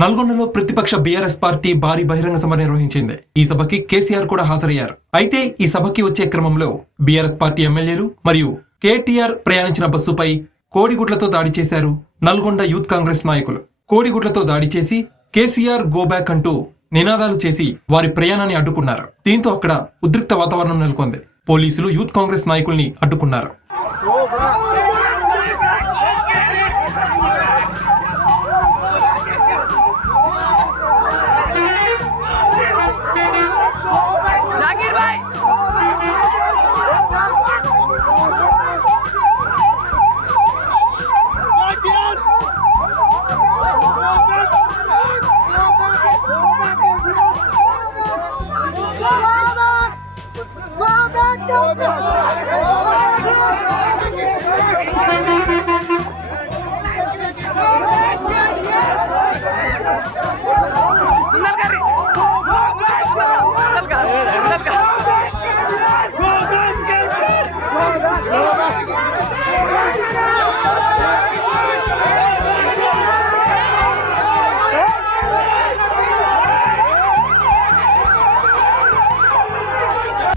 నల్గొండలో ప్రతిపక్ష BRS party భారీ బహిరంగ సభ నిర్వహించింది. ఈ సభకి కేసీఆర్ కూడా హాజరయ్యారు. అయితే ఈ సభకి వచ్చే క్రమంలో బీఆర్ఎస్ పార్టీ ఎమ్మెల్యేలు మరియు కేటీఆర్ ప్రయాణించిన బస్సుపై కోడిగుడ్లతో దాడి చేశారు నల్గొండ యూత్ కాంగ్రెస్ నాయకులు. కోడిగుడ్లతో దాడి చేసి కేసీఆర్ గో బ్యాక్ అంటూ నినాదాలు చేసి వారి ప్రయాణాన్ని అడ్డుకున్నారు. దీంతో అక్కడ ఉద్రిక్త వాతావరణం నెలకొంది. పోలీసులు యూత్ కాంగ్రెస్ నాయకుల్ని అడ్డుకున్నారు. Go!